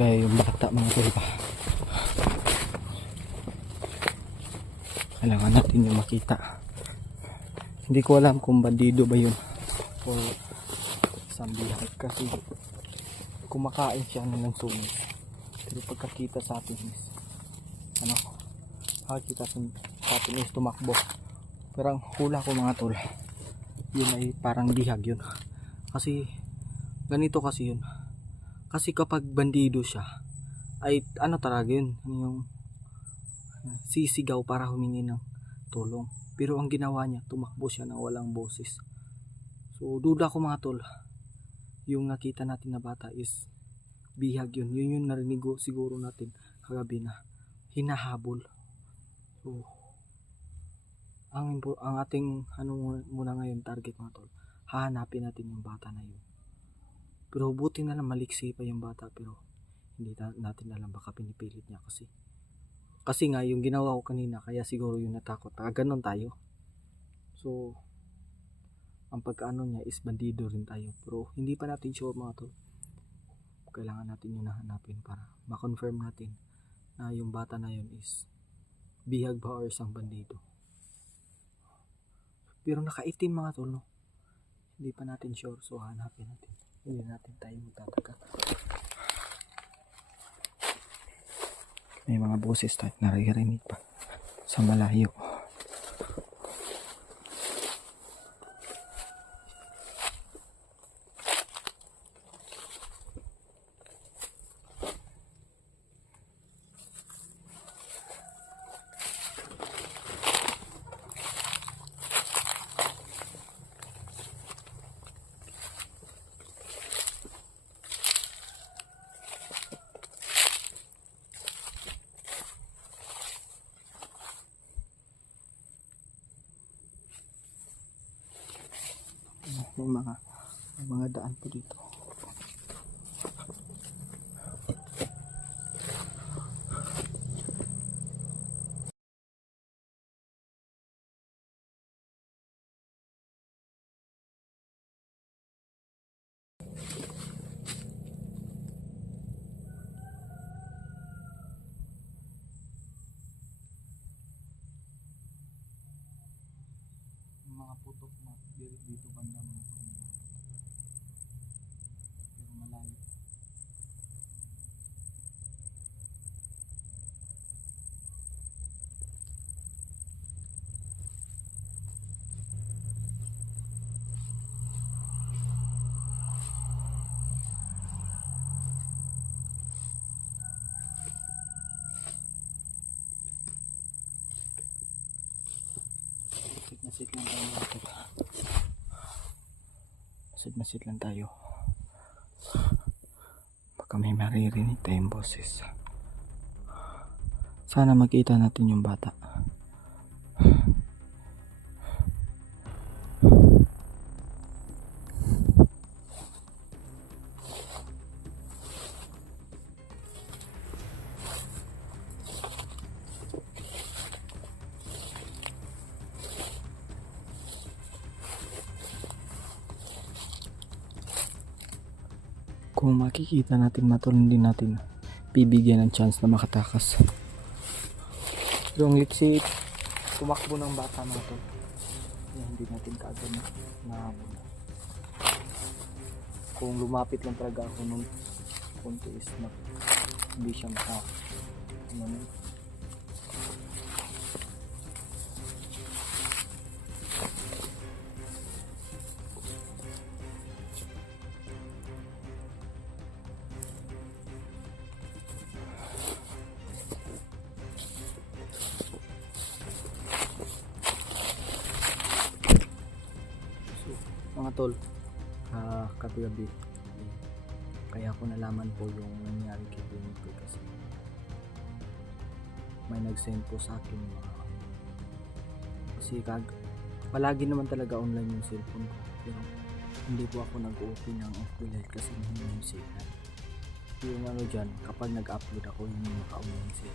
Kaya yung bata mga tol pa, kailangan natin yung makita. Hindi ko alam kung bandido ba yun o isang bihag, kasi kumakain siya ng sumis. Pero pagkakita sa atin is makikita sa atin is tumakbo. Pero ang hula ko mga tol, yun ay parang bihag yun. Kasi ganito kasi yun. Kasi kapag bandido siya ay talaga yun, yung sisigaw para humingi ng tulong. Pero ang ginawa niya, tumakbo siya ng walang boses. So duda ko mga tol, yung nakita natin na bata is bihag yun. Yun yung narinig siguro natin kagabi na hinahabol. So ang ating muna ngayon target mga tol, hahanapin natin yung bata na yun. Pero buti na lang maliksi pa yung bata, pero hindi natin alam, baka pinipilit niya kasi nga yung ginawa ko kanina, kaya siguro yung natakot, ganon tayo. So ang pagkaano niya is bandido rin tayo, pero hindi pa natin sure mga tol. Kailangan natin yung nahanapin para ma-confirm natin na yung bata na yun is bihag ba or isang bandido. Pero nakaitim mga tol, no? Hindi pa natin sure, so hanapin natin. Hindi natin tayo magtataka. May mga boses tayo naririnig pa sa malayo. May mga daan po dito. Mga putok na dito banda mga tol, pero malayo. Sit lang tayo. Baka may maririnig tayong boses. Sana makita natin yung bata. Kung makikita natin matol, hindi natin bibigyan ng chance na makatakas. Yung liksi tumakbo ng bata matol, hindi natin kaagad na nahabol. Kung lumapit lang talaga ako nung konti is hindi siya mga tol, kagabi kaya ko nalaman po yung nangyari kay Benito kasi may nag-send po sa akin kasi palagi naman talaga online yung cellphone ko, pero hindi po ako nag-open ng FB Live kasi hindi yung signal. Yung dyan, kapag nag-upload ako yung naka-online siya,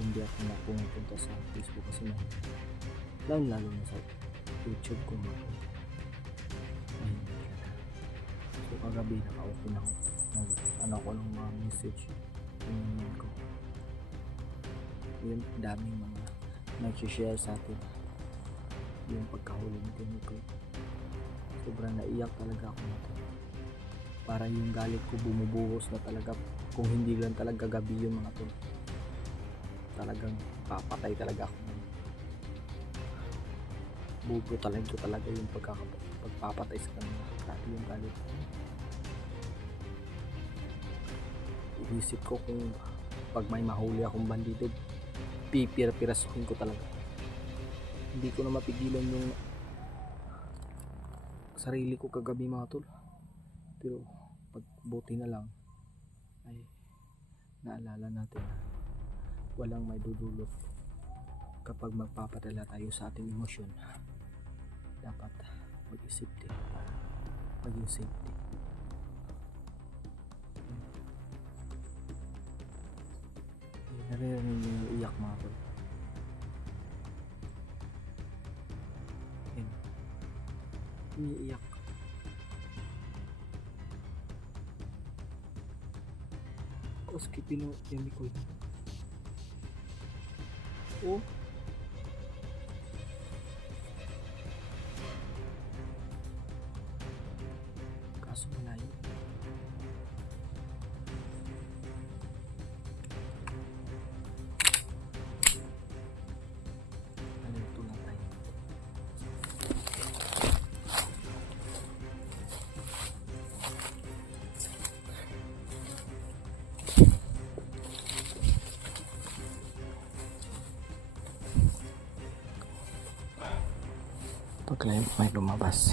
hindi ako na pumunta sa Facebook kasi lalo na sa YouTube ko. So kagabi naka-open ako. ano ko ng mga message yung ko. Yun, daming mga nag-share sa atin yung pagkahuli ni Timmy. Sobrang naiyak talaga ako na to. Para yung galit ko bumubuhos na talaga. Kung hindi lang talaga gabi yung mga to, talagang papatay talaga ako. Bubo talaga yung pagpapatay sa kanila. Grabe yung galit ko. Iisip ko kung pag may mahuli akong bandido, pipirasuhin ko talaga. Hindi ko na mapigilan yung sarili ko kagabi mga tol. Pero pag buti na lang ay naalala natin na walang may dudulot kapag magpapadala tayo sa ating emosyon. Dapat mag-isip din para maging safety. Naririnig niyo yung iyak mga tol. Umiiyak. Skipin mo yung Mikoy. Oh. Kaso malayo. Nalito lang tayo. Paglayo may lumabas.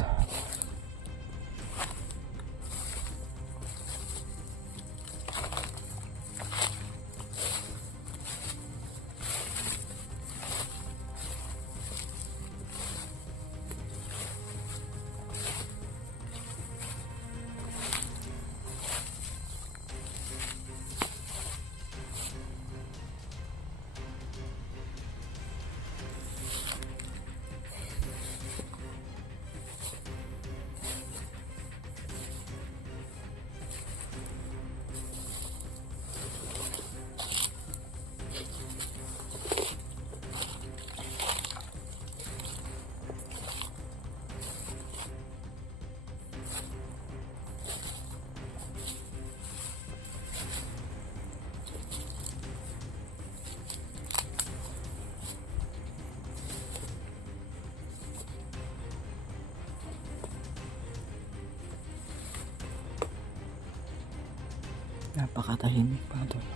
Napakatahimik pa doon.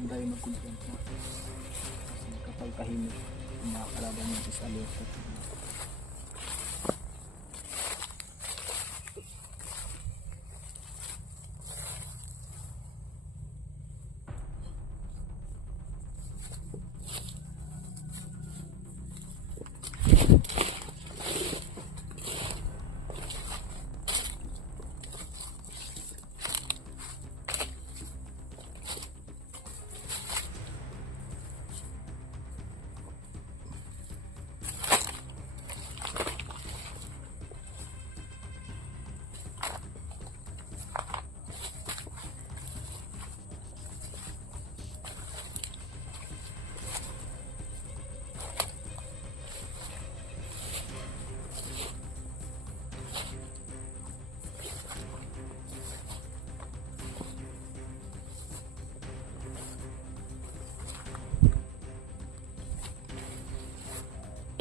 Ang tayo magkumpento. Kasi kapag tahimik, makakalaban yung isa lito.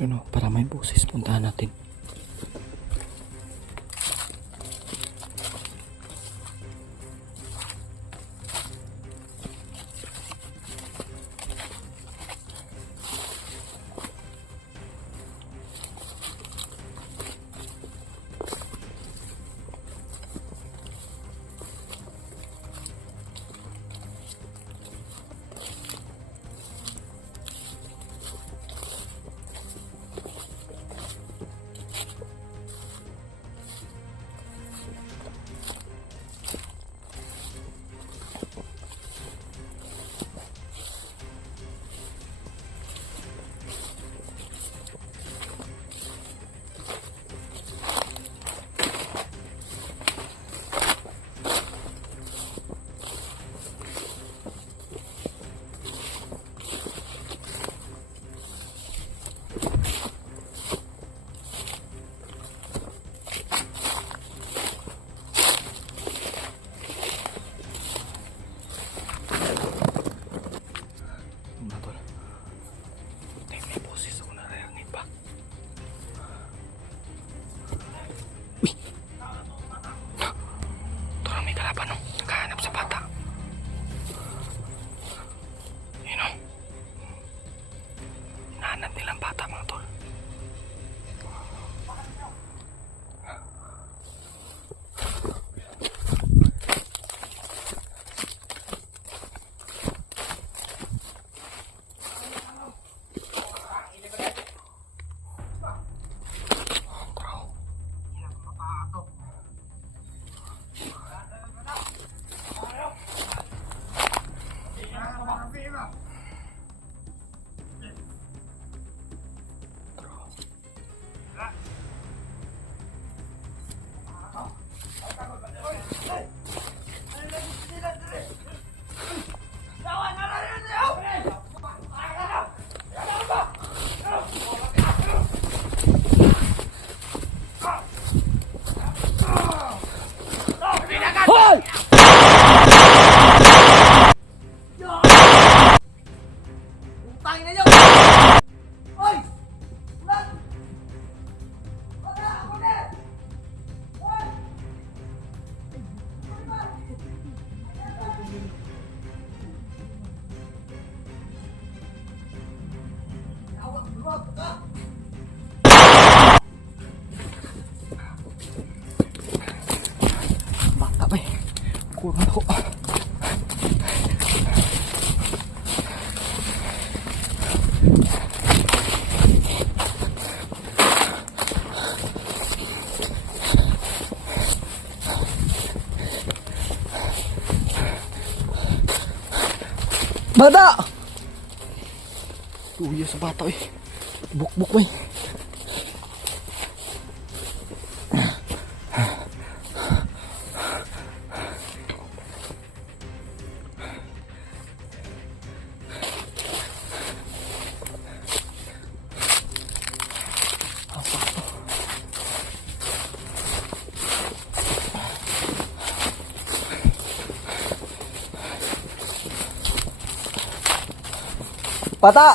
Doon o, para may boses, puntahan natin. Kurang ako. Bata! Tuya sa bata eh. Buk-buk may. Bata!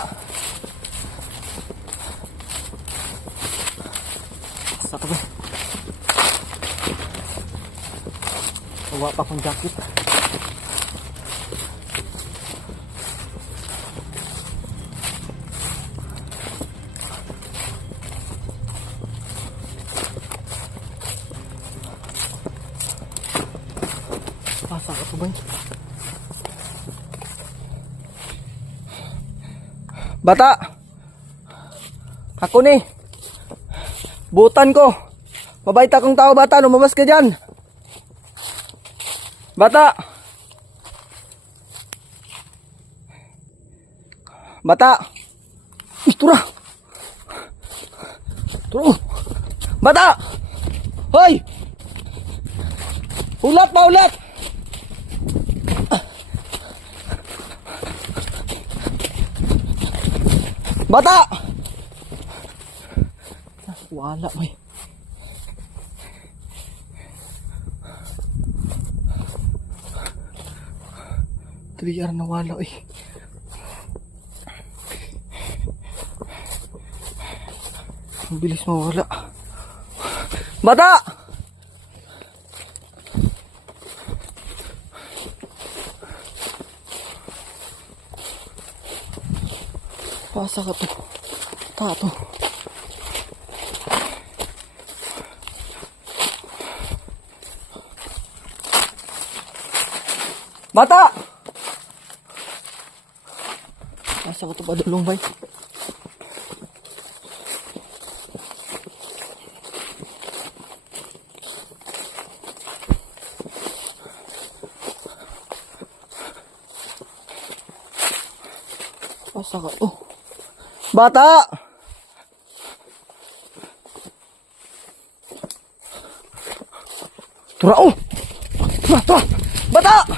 Saka ba? Bawa pa akong jacket. Pasa ka pa ba? Bata! Ako ni! Butan ko! Mabait akong tao, bata! Lumabas ka dyan! Bata! Bata! Istura! Turo! Bata! Hoy! Ulat pa, ulat! Bata! Wala may. Triyar na wala eh. Ang bilis mawala. Bata! Pasa ka to. Tato. Bata! Pasa ka to padulong bay. Pasa ka to. Bata! Turao! Tura! Bata!